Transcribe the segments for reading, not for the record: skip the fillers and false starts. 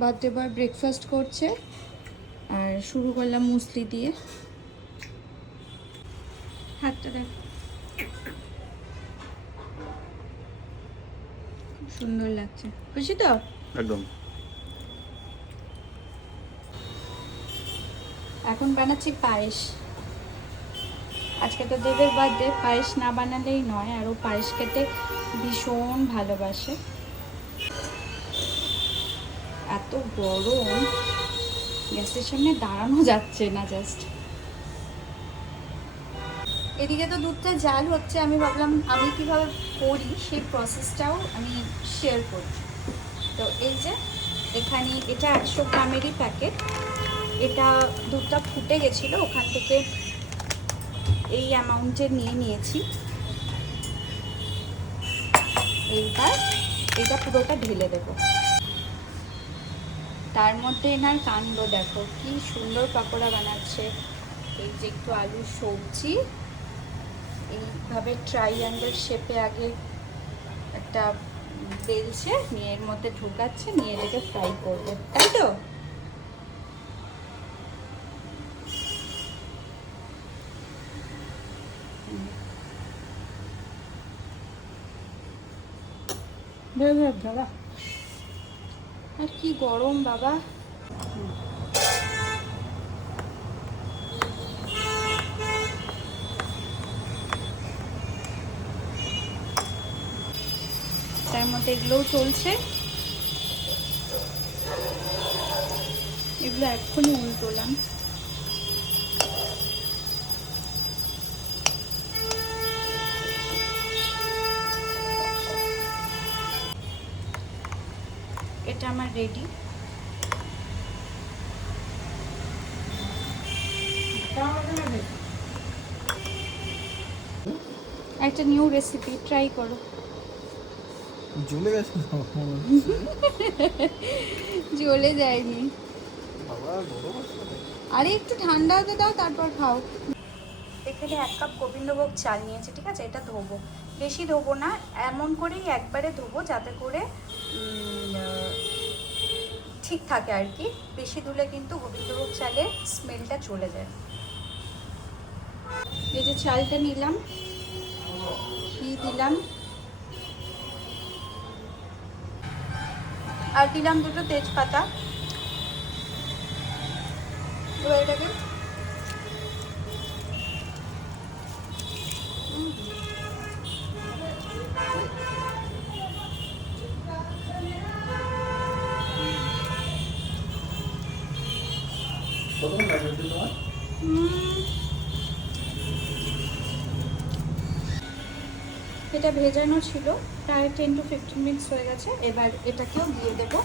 Birthday boy breakfast করছে আর শুরু করলাম মুসলি দিয়ে। হাতটা দেখ, খুব সুন্দর লাগছে। খুশি তো? একদম। এখন বানাচ্ছি পায়েস। আজকে তো দেবের বার্থডে, পায়েস না বানালেই নয়, আর ও পায়েস খেতে ভীষণ ভালোবাসে। এত গরম, গ্যাসের সামনে দাঁড়ানো যাচ্ছে না জাস্ট। এদিকে তো দুধটা জাল হচ্ছে, আমি ভাবলাম আমি কিভাবে করি সেই প্রসেসটাও আমি শেয়ার করি। তো এই যে এখানে এটা 100 গ্রামেরই প্যাকেট। এটা দুধটা ফুটে গেছিলো, ওখান থেকে এই অ্যামাউন্টের নিয়ে নিয়েছি। এইবার এটা পুরোটা ঢেলে দেবো। তার মধ্যে এনার কাণ্ড দেখো, কি সুন্দর পাকোড়া বানাচ্ছে। এই যে একটু আলুর সবজি এইভাবে ট্রাইঅ্যাঙ্গেল শেপে আগে একটা বেলছে, নিয়ে এর মধ্যে ঢুকাচ্ছে, নিয়ে এটাকে ফ্রাই করবে, তাই তো? আর কি গরম বাবা। তার মধ্যে এগুলোও চলছে, এগুলো এক্ষুনি উল্টোলাম। এটা আমার রেডি। একটা নিউ রেসিপি ট্রাই করো। জ্বলে গেছে জ্বলে যায়নি আরে, একটু ঠান্ডা হতে দাও তারপর খাও। এখানে 1 কাপ গোবিন্দভোগ চাল নিয়েছে, ঠিক আছে? এটা ধোবো, বেশি ধোবো না, এমন করেই একবারে ধোবো যাতে করে ঠিক থাকে আর কি। বেশি ধুলে কিন্তু গোবিন্দভোগ চালের স্মেলটা চলে যায়। এই যে চালটা নিলাম, ঘি দিলাম, আর দিলাম 2টো তেজপাতা। এবার এটাকে এটা ভেজানো ছিল, প্রায় 10 to 15 মিনিটস হয়ে গেছে। এবার এটাকেও দিয়ে দেবো,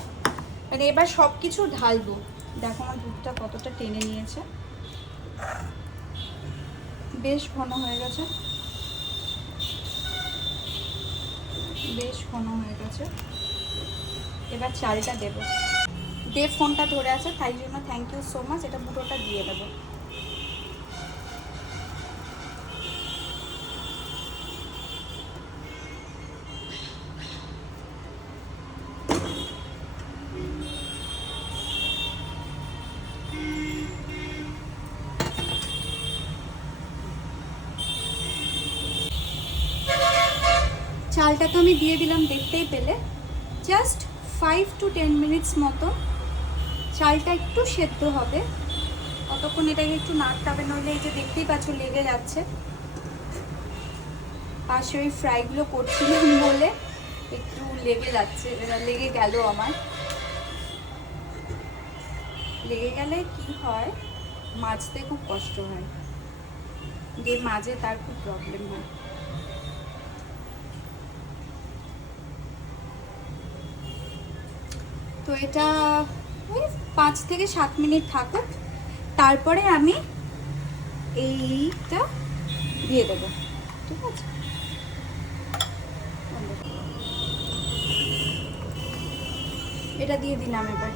মানে এবার সব কিছু ঢালবো। দেখো আমার দুধটা কতটা টেনে নিয়েছে, বেশ ঘন হয়ে গেছে, বেশ ঘন হয়ে গেছে। এবার চালটা দেবো। দেব ফোনটা ধরে আছে, তাই জন্য থ্যাংক ইউ সো মাচ। এটা পুরোটা দিয়ে দেবো। চালটা তো আমি দিয়ে দিলাম, দেখতেই পেলে। জাস্ট 5 to 10 মিনিটস মতো চালটা একটু সেদ্ধ হবে, ততক্ষণ এটাকে একটু নাড়তে হবে, নইলে এই যে দেখতেই পাচ্ছ লেগে যাচ্ছে। পাশে ওই ফ্রাইগুলো করছিলাম বলে একটু লেগে যাচ্ছে, লেগে গেল আমার। লেগে গেলে কি হয়, মাজতে খুব কষ্ট হয়, যে মাঝে তার খুব প্রবলেম হয়। তো এটা ওই 5 থেকে 7 মিনিট থাকুক, তারপরে আমি এইটা দিয়ে দেবো, ঠিক আছে? এটা দিয়ে দিলাম। এবার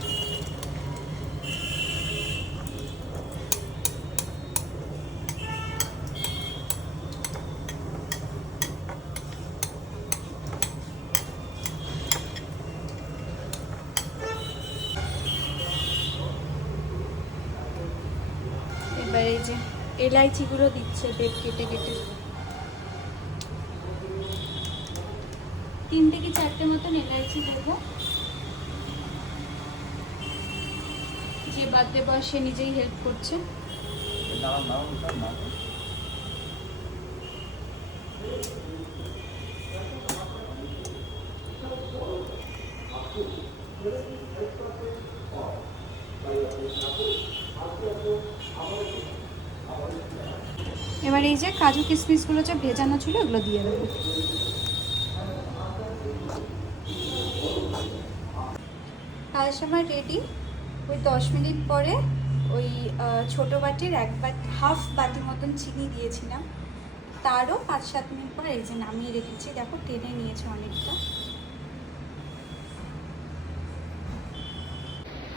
এলাইচিগুলো দিচ্ছে দেব কেটে কেটে। 3 কি 4টে মতন এলাইচি দেবো। যে বার্থডে বয় সে নিজেই হেল্প করছে। এবার এই যে কাজু কিশমিশগুলো যে ভেজানো ছিল এগুলো দিয়ে দেবো। পায়েস আমার রেডি। ওই 10 মিনিট পরে ওই ছোটো বাটির হাফ বাটি মতন চিনি দিয়েছিলাম, তারও 5-7 মিনিট পর এই যে নামিয়ে রেখেছি। দেখো টেনে নিয়েছে অনেকটা।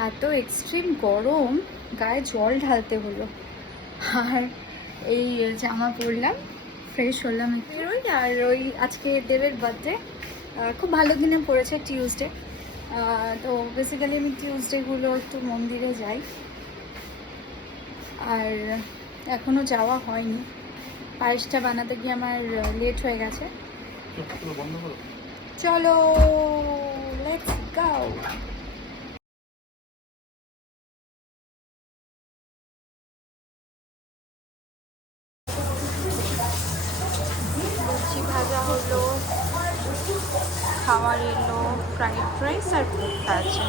এত এক্সট্রিম গরম, গায়ে জল ঢালতে হলো। আর এই জামা পরলাম, ফ্রেশ হলাম একটু। আর ওই আজকে দেবের বার্থডে, খুব ভালো দিনে পড়েছে, টিউসডে। তো বেসিক্যালি আমি টিউসডেগুলো একটু মন্দিরে যাই, আর এখনও যাওয়া হয়নি। পায়েসটা বানাতে গিয়ে আমার লেট হয়ে গেছে। চলো লেটস গো। লুচি ভাজা হলো, খাবার এলো, ফ্রাইড রাইস আর কোপ্তা আছে।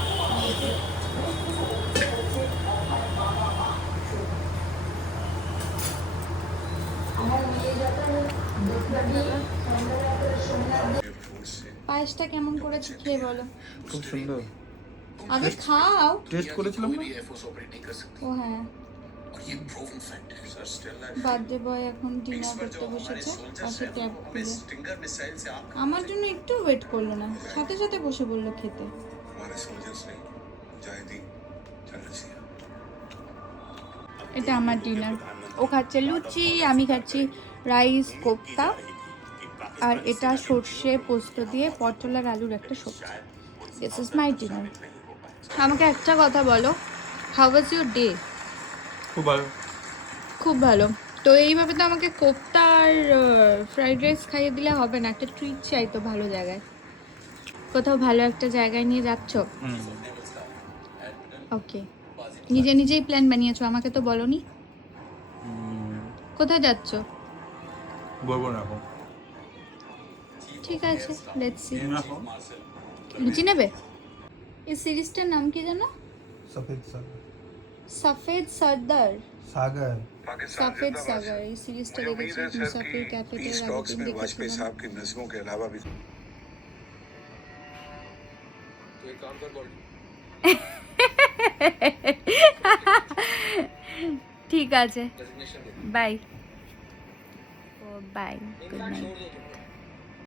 পায়েসটা কেমন করেছে খেয়ে বলো। খুব সুন্দর। আগে খাও। টেস্ট করেছিলাম না? ও হ্যাঁ, বার্থডে বয় এখন ডিনার করতে বসেছে পাশে ট্যাব খুলে। আমার জন্য একটু ওয়েট করলো না, সাথে সাথে বসে বললো খেতে। এটা আমার ডিনার। ও খাচ্ছে লুচি, আমি খাচ্ছি রাইস, কোপ্তা, আর এটা সর্ষে পোস্ত দিয়ে পটল আর আলুর একটা সবজি। This is my dinner. আমাকে একটা কথা বলো, হাউ ওয়াজ ইউর ডে? খুব ভালো। খুব ভালো। তো এইভাবে তো আমাকে কোপ্তা আর ফ্রাইড রাইস খাইয়ে দিলে হবে না, একটা ট্রিট চাই তো ভালো জায়গায়। কোথাও ভালো একটা জায়গায় নিয়ে যাচ্ছ? ওকে, নিজে নিজেই প্ল্যান বানিয়েছো, আমাকে তো বলোনি। কোথায় যাচ্ছ? বলবো না এখন। ঠিক আছে, লেটস সি। লুচি নেবে? এই সিরিজটার নাম কি জানো? সফেদ সাগর। সফেদ সর্দার, সাগর। सफेद सागर। এই সিরিজটা দেখেছি মুসাফির ক্যাপিটাল আগের দিন वाजपेयी দেখেছিলাম। साहब की नस्लों के अलावा भी ঠিক আছে, বাই। ও বাই, গুড নাইট।